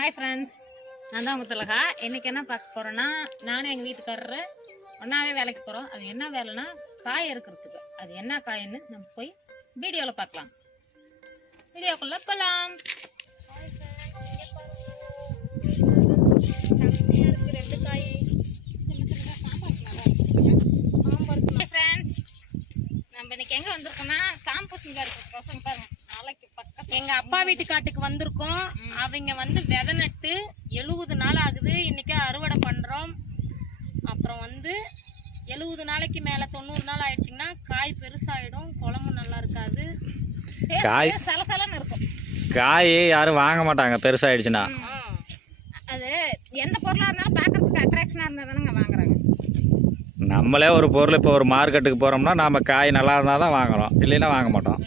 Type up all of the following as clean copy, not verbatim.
Hi friends, நான் தான் உங்கள் திலகா. இன்றைக்கி என்ன பார்க்க போகிறோன்னா, நானும் எங்கள் வீட்டுக்காரரு ஒன்றாவே வேலைக்கு போகிறோம். அது என்ன வேலைன்னா காய் அறுக்கிறதுக்கு. அது என்ன காயின்னு நம்ம போய் வீடியோவில் பார்க்கலாம். வீடியோக்குள்ளே போகலாம். ரெண்டு காய் ஃப்ரெண்ட்ஸ், நம்ம இன்னைக்கு எங்கே வந்திருக்கோம்னா சாம்பூசணிக்காய் இருக்கிறதுக்கோசம் பாருங்க. நாளைக்கு பக்கம் எங்கள் அப்பா வீட்டு காட்டுக்கு வந்திருக்கோம். அவங்க வந்து விதை நட்டு 70 நாள் ஆகுது. இன்னைக்கு அறுவடை பண்ணுறோம். அப்புறம் வந்து 70 நாளைக்கு மேலே 90 நாள் ஆயிடுச்சிங்கன்னா காய் பெருசாகிடும், குழம்பு நல்லா இருக்காது, காய் சலசலன்னு இருக்கும். காய் யாரும் வாங்க மாட்டாங்க பெருசாகிடுச்சுன்னா. அது எந்த பொருளாக இருந்தாலும் பார்க்குறதுக்கு அட்ராக்ஷனாக இருந்தால் தானேங்க வாங்குறாங்க. நம்மளே ஒரு பொருள் இப்போ ஒரு மார்க்கெட்டுக்கு போகிறோம்னா நாம் காய் நல்லா இருந்தால் தான் வாங்குகிறோம், இல்லைன்னா வாங்க மாட்டோம்.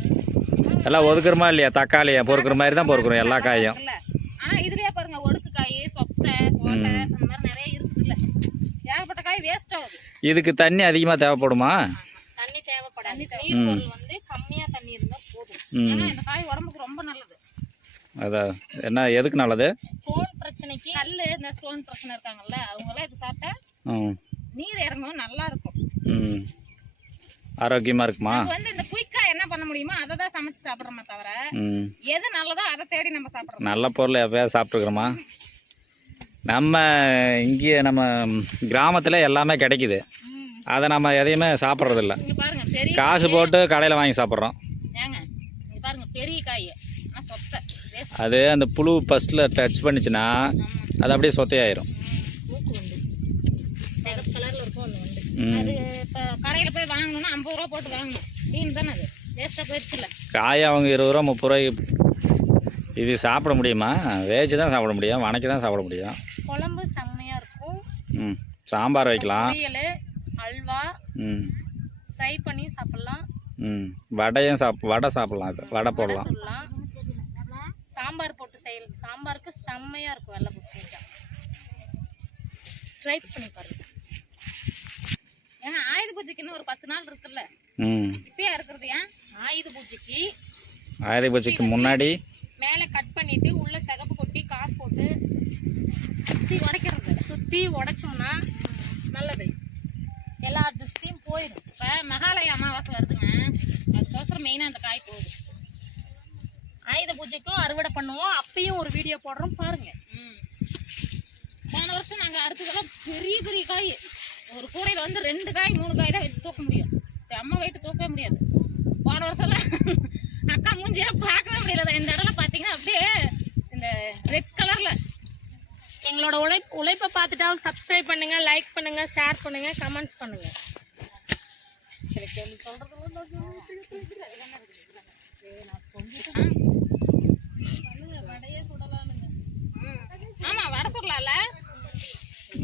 எல்லாம் ஒதுக்குறமா இல்லையா, தக்காளியை பொறுக்கிற மாதிரி தான் பொறுக்கிறோம் எல்லா காயும். ஆனால் இதுலேயே பாருங்க, ஒடுக்கு காய், சொத்தை, கோட்டை, அந்த மாதிரி நிறைய இருக்குது. இல்லை ஏகப்பட்ட காய் வேஸ்ட் ஆகுது. இதுக்கு தண்ணி அதிகமாக தேவைப்படுமா? தண்ணி தேவைப்படாது. நீர் பொருள் வந்து கம்மியாக தண்ணி இருந்தால் போதும். ஏன்னா இந்த காய் உடம்புக்கு ரொம்ப நல்லது. அதான் என்ன எதுக்கு நல்லது? ஸ்டோன் பிரச்சனைக்கு, இந்த ஸ்டோன் பிரச்சனை இருக்காங்கல்ல, அவங்களாம் இது சாப்பிட்டா நீர் இறங்கும், நல்லா இருக்கும், ஆரோக்கியமாக இருக்குமா? வந்து இந்த குயிக்கா என்ன பண்ண முடியுமோ அதை தான் சமைச்சு சாப்பிட்றோமே தவிர எது நல்லதோ அதை தேடி நம்ம சாப்பிட்றோம். நல்ல பொருள் எப்பயாவது சாப்பிட்ருக்குறோமா? நம்ம இங்கே நம்ம கிராமத்தில் எல்லாமே கிடைக்குது, அதை நம்ம எதையுமே சாப்பிட்றதில்ல. காசு போட்டு கடையில் வாங்கி சாப்பிட்றோம். ஏங்க இங்கே பாருங்க, பெரிய காய் சொத்தை, அது அந்த புழு ஃபஸ்ட்டில் டச் பண்ணிச்சுன்னா அது அப்படியே சொத்தையாயிரும். கலர்ல இருக்கும் அந்த வந்து. அது இப்போ கடையில் போய் வாங்கணும்னா 50 ரூபா போட்டு வாங்கணும். மீன் தானே அது, வேஸ்ட்டாக போயிடுச்சு. இல்லை காய் அவங்க 20 ரூபா 30 ரூபாய்க்கு. இது சாப்பிட முடியுமா? வேச்சு தான் சாப்பிட முடியும், வணக்கி தான் சாப்பிட முடியும். குழம்பு செம்மையாக இருக்கும். சாம்பார் வைக்கலாம், பொரியல், அல்வா, ஃப்ரை பண்ணி சாப்பிட்லாம். வடையும் வடை சாப்பிட்லாம், அது வடை போடலாம், சாம்பார் போட்டு செய்யலாம். சாம்பாருக்கு செம்மையாக இருக்கும். வெள்ளை பூசணிக்காய் ட்ரை பண்ணி பாருங்க. ஏன்னா ஆயுத பூஜைக்கு இன்னும் ஒரு 10 நாள் இருக்குல்ல, இப்பயே இருக்கிறது. ஏன் ஆயுத பூஜைக்கு முன்னாடி மேலே கட் பண்ணிட்டு உள்ள சிகப்பு கொட்டி காசு போட்டு சுற்றி உடைக்கிறது. சுற்றி உடைச்சோம்னா நல்லது, எல்லா திசையும் போயிடும். இப்போ மகாலய அமாவாசை வருதுங்க, அதுக்கோசரம் மெயினாக அந்த காய் போகுது. ஆயுத பூஜைக்கும் அறுவடை பண்ணுவோம், அப்பயும் ஒரு வீடியோ போடுறோம் பாருங்க. போன வருஷம் நாங்கள் அறுத்ததெல்லாம் பெரிய பெரிய காய், ஒரு கூடையில் வந்து 2 காய் 3 காய் தான் வச்சு தூக்க முடியும். செம்ம வெயிட்டு தூக்கவே முடியாது. போன வருஷம்லாம் அக்கா மூஞ்சியெல்லாம் பார்க்கவே முடியல. இந்த இடம்லாம் பார்த்தீங்கன்னா அப்படியே இந்த ரெட் கலரில். எங்களோட உழைப்பை பார்த்துட்டா சப்ஸ்கிரைப் பண்ணுங்கள், லைக் பண்ணுங்கள், ஷேர் பண்ணுங்கள், கமெண்ட்ஸ் பண்ணுங்கள். வடையே சுடலாம்னுங்க. ஆமாம், வடை சுடலாம்ல.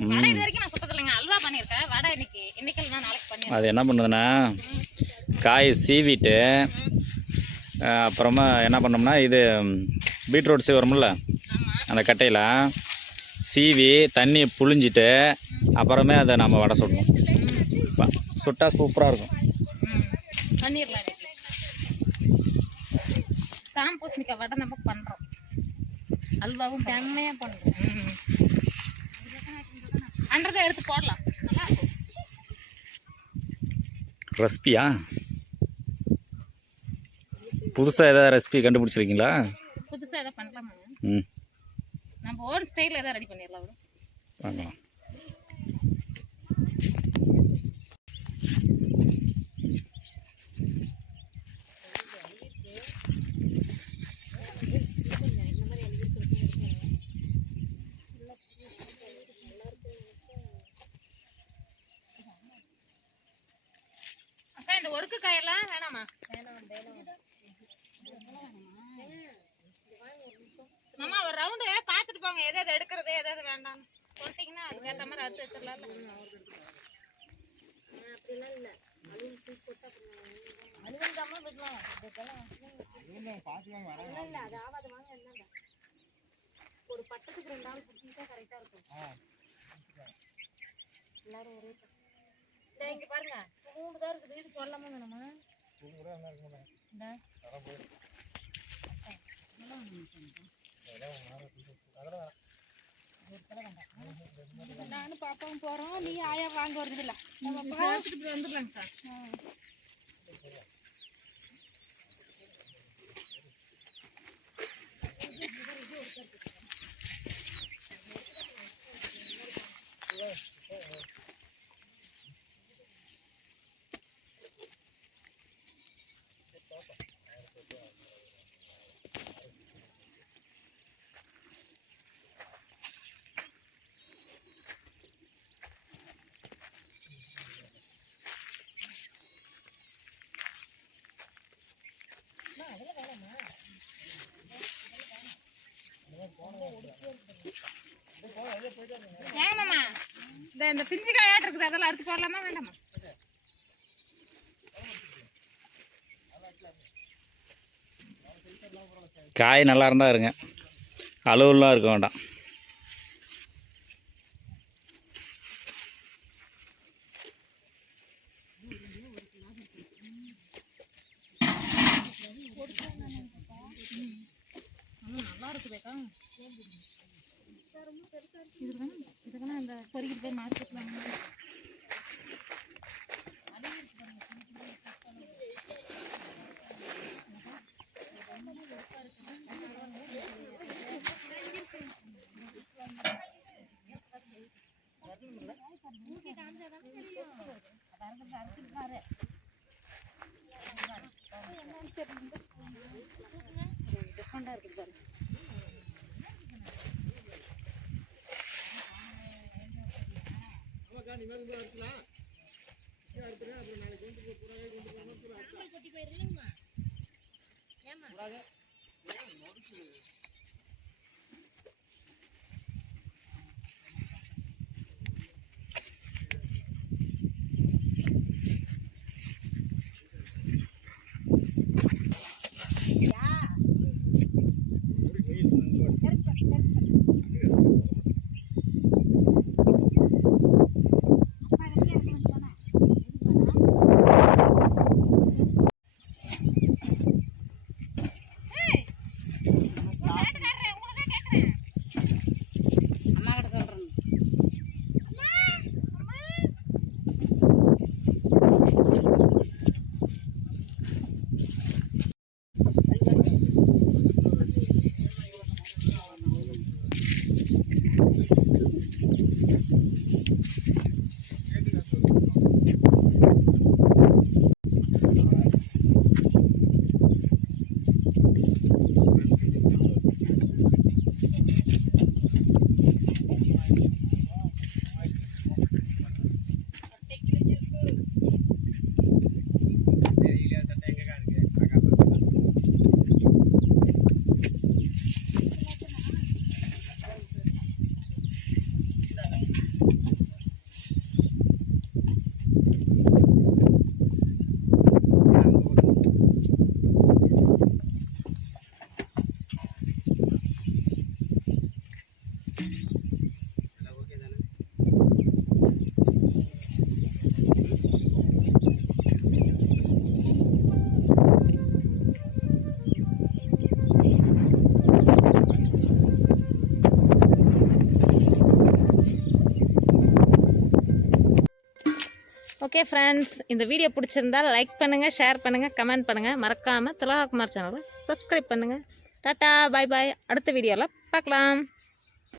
வடை இது வரைக்கும் நான் சுட்டதில்லைங்க, அல்வா பண்ணியிருக்கேன். வடை இன்னைக்கு நான் நாளைக்கு பண்ணிடுறேன். அது என்ன பண்ணுதுன்னா, காய் சீவிட்டு அப்புறமா என்ன பண்ணோம்னா, இது பீட்ரூட் சீவரமில்ல, அந்த கட்டையில் சீவி தண்ணி புழிஞ்சிட்டு அப்புறமே அதை நம்ம வடை சுடணும். சுட்டால் சூப்பராக இருக்கும். பண்ணிடலாம். சாம்பூசணிக்காய் வடை நம்ம பண்ணுறோம், அல்வாவும் செம்மையாக பண்ணுறோம். அன்றதை எடுத்து போடலாம், நல்லா இருக்கும். ரெசிபியா புதுசாக ஏதாவது ரெசிபி கண்டுபிடிச்சிருக்கீங்களா? புதுசாக எதாவது பண்ணலாமா? நம்ம ஓன் ஸ்டைலில் எதாவது ரெடி பண்ணிடலாம். வாங்கலாம். இந்த ஒடுக்கு காயெல்லாம் வேணாமா? மாமா ஒரு ரவுண்டு பார்த்துட்டு போங்க, எதாவது எடுக்கிறது எதாவது வேண்டாம் போட்டிங்கன்னா அதுக்கேற்ற மாதிரி அறுத்து வச்சிடலாம். அப்படிலாம் இல்லை, அழுவந்தாமல் விடலாம். அது ஆகாது, வாங்க. என்ன ஒரு பட்டத்துக்கு 2 நாள் பிடிச்சிட்டா கரெக்டாக இருக்கும். எல்லாரும் ஒரே இங்கே பாருங்க, 3 தான் இருக்குது. இது போடலாமா வேணாமா? இந்த நானும் பாப்பாவும் போகிறோம். நீ ஆயா வாங்க வருதுல்ல எடுத்துகிட்டு வந்துடலாங்க சார். ஏமாம்மா இந்த பிஞ்சு காயாட்டு இருக்குது, அதெல்லாம் அறுத்து போடலாமா வேண்டாமா? காய் நல்லா இருந்தால் இருங்க, அளவுலாம் இருக்க வேண்டாம். நல்லா இருக்குதேக்கா. இதுக்கான அந்த பொறிக்கிட்டு போய் மார்க்கெட்டில் டிஃப்ரெண்டாக இருக்குது பாருங்க. ஓகே ஃப்ரெண்ட்ஸ், இந்த வீடியோ பிடிச்சிருந்தால் லைக் பண்ணுங்கள், ஷேர் பண்ணுங்கள், கமெண்ட் பண்ணுங்கள். மறக்காமல் திலகாகுமார் சேனலை சப்ஸ்கிரைப் பண்ணுங்கள். டாட்டா, பாய் பாய். அடுத்த வீடியோவில் பார்க்கலாம்.